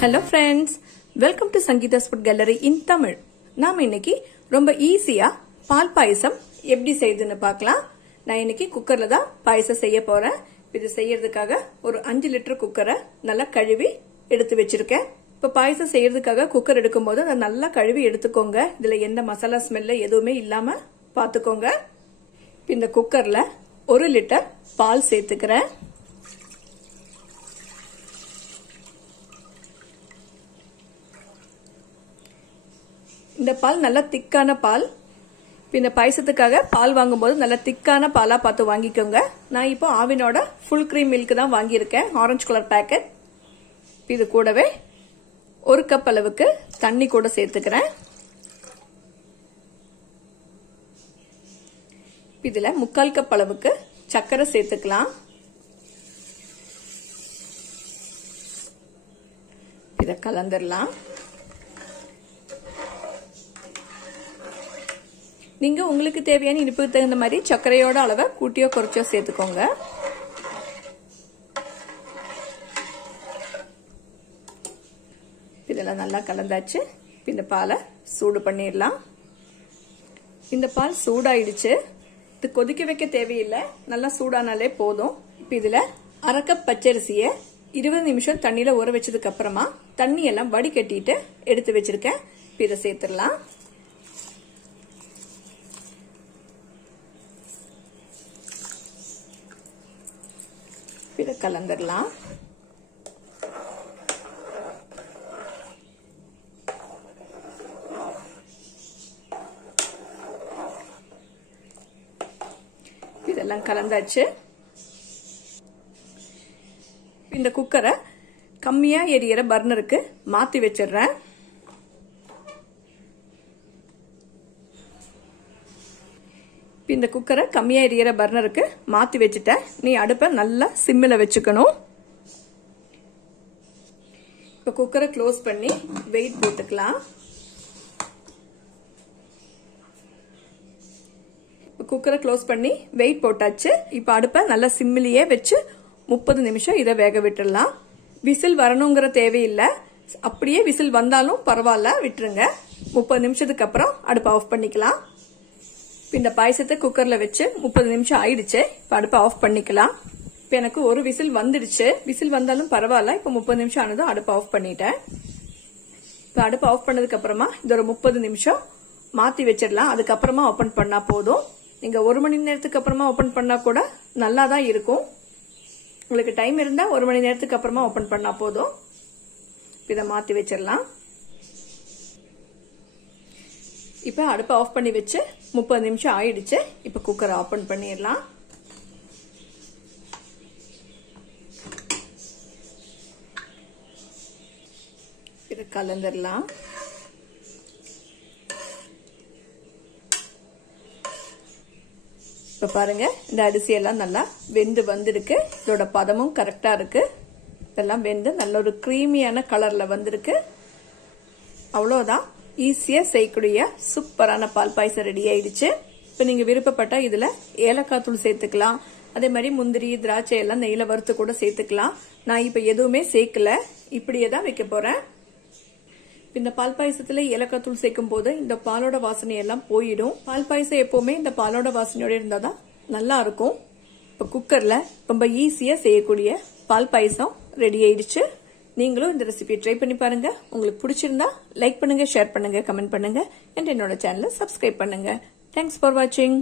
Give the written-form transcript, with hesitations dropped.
Hello friends, welcome to Sangeeta's Food Gallery in Tamil. நாம இன்னைக்கு ரொம்ப ஈஸியா பால் பாயசம் எப்படி செய்யுதுன்னு பார்க்கலாம். நான் இன்னைக்கு குக்கர்ல தான் பாயசம் செய்ய போறேன். இது செய்யறதுக்காக ஒரு 5 லிட்டர் குக்கரை நல்லா கழுவி எடுத்து வச்சிருக்கேன். இப்ப பாயசம் செய்யறதுக்காக குக்கர் எடுக்கும்போது அதை நல்லா கழுவி எடுத்துக்கோங்க. இதுல எந்த மசாலா ஸ்மெல்ல எதுவுமே இல்லாம பாத்துக்கோங்க. இந்த குக்கர்ல 1 லிட்டர் பால் சேர்த்துக்கிறேன். இந்த பால் நல்ல திக்கான பால். இந்த பாயசத்துக்காக பால் வாங்கும்போது நல்ல திக்கான பாலா பார்த்து வாங்கிக்கோங்க. நான் இப்போ ஆவினோட ஃபுல் கிரீம் மில்க் தான் வாங்கியிருக்கேன், ஆரஞ்சு கலர் பேக்கெட். இது கூடவே 1 கப் அளவுக்கு தண்ணி கூட சேர்த்துக்கிறேன். இதுல 3/4 கப் அளவுக்கு சர்க்கரை சேர்த்துக்கலாம். இத கலந்துடலாம். நீங்க உங்களுக்கு தேவையான இனிப்புக்கு தகுந்த மாதிரி சர்க்கரையோட அளவை கூட்டியோ குறைச்சோ சேர்த்துக்கோங்க. இதெல்லாம் நல்லா கலந்தாச்சு. இந்த பாலை சூடு பண்ணிடலாம். இந்த பால் சூடாயிடுச்சு. இது கொதிக்க வைக்க தேவையில்லை, நல்லா சூடானாலே போதும். இப்ப இதுல 1/2 கப் பச்சரிசிய 20 நிமிஷம் தண்ணியில ஊற வச்சதுக்கு அப்புறமா தண்ணி எல்லாம் வடிகட்டிட்டு எடுத்து வச்சிருக்கேன். இதை சேர்த்துடலாம். இதை கலந்துடலாம். இதெல்லாம் கலந்தாச்சு. இந்த குக்கரை கம்மியா எரியிற பர்னருக்கு மாத்தி வச்சிடுறேன். இந்த குக்கரை கம்மியா எரியிற பர்னருக்கு மாத்தி வச்சுட்ட. நீ அடுப்பை நல்லா சிம்மில வச்சுக்கணும். இப்ப குக்கரை க்ளோஸ் பண்ணி வெயிட் போட்டுக்கலாம். குக்கரை க்ளோஸ் பண்ணி வெயிட் போட்டாச்சு. இப்ப அடுப்பை நல்லா சிம்மிலேயே வச்சு 30 நிமிஷம் இதை வேக விட்டுடலாம். விசில் வரணுங்கிற தேவையில்லை, அப்படியே விசில் வந்தாலும் பரவாயில்ல, விட்டுருங்க. 30 நிமிஷத்துக்கு அப்புறம் அடுப்பை ஆஃப் பண்ணிக்கலாம். இந்த பாயசத்தை குக்கர்ல வச்சு 30 நிமிஷம் ஆயிடுச்சு. இப்ப அடுப்பை ஆஃப் பண்ணிக்கலாம். இப்ப எனக்கு ஒரு விசில் வந்துடுச்சு. விசில் வந்தாலும் பரவாயில்ல. இப்ப 30 நிமிஷம் ஆனதும் அடுப்பை ஆஃப் பண்ணிட்டேன். இப்ப அடுப்பை ஆஃப் பண்ணதுக்கு அப்புறமா இது ஒரு 30 நிமிஷம் மாத்தி வச்சிடலாம். அதுக்கப்புறமா ஓபன் பண்ணா போதும். நீங்க 1 மணி நேரத்துக்கு அப்புறமா ஓபன் பண்ணா கூட நல்லா தான் இருக்கும். உங்களுக்கு டைம் இருந்தா 1 மணி நேரத்துக்கு அப்புறமா ஓபன் பண்ணா போதும். இதை மாத்தி வச்சிடலாம். இப்ப அடுப்பை ஆஃப் பண்ணி வச்சு 30 நிமிஷம் ஆயிடுச்சு. இப்ப குக்கரை ஓபன் பண்ணிடலாம். இதை கலந்துடலாம். இப்ப பாருங்க, இந்த அரிசி எல்லாம் நல்லா வெந்து வந்திருக்கு. இதோட பதமும் கரெக்டா இருக்கு. இதெல்லாம் வெந்து நல்ல ஒரு கிரீமியான கலர்ல வந்திருக்கு. அவ்வளவுதான், ஈஸியா செய்யக்கூடிய சூப்பரான பால் பாயசம் ரெடி ஆயிடுச்சு. இப்ப நீங்க விருப்பப்பட்டா இதுல ஏலக்காய் தூள் சேர்த்துக்கலாம். அதே மாதிரி முந்திரி, திராட்சை எல்லாம் நெய்யில வறுத்து கூட சேர்த்துக்கலாம். நான் இப்ப எதுவுமே சேர்க்கல, இப்படியே தான் வைக்க போறேன். இந்த பால் பாயசத்துல ஏலக்காய் தூள் சேர்க்கும் போது இந்த பாலோட வாசனை எல்லாம் போயிடும். பால் பாயசம் எப்பவுமே இந்த பாலோட வாசனையோட இருந்தாதான் நல்லா இருக்கும். இப்ப குக்கர்ல ரொம்ப ஈஸியா செய்யக்கூடிய பால் பாயசம் ரெடி ஆயிடுச்சு. நீங்களும் இந்த ரெசிபியை ட்ரை பண்ணி பாருங்க. உங்களுக்கு பிடிச்சிருந்தா லைக் பண்ணுங்க, ஷேர் பண்ணுங்க, கமெண்ட் பண்ணுங்க, and என்னோட சேனலை சப்ஸ்கிரைப் பண்ணுங்க. தேங்க்ஸ் ஃபார் வாட்சிங்.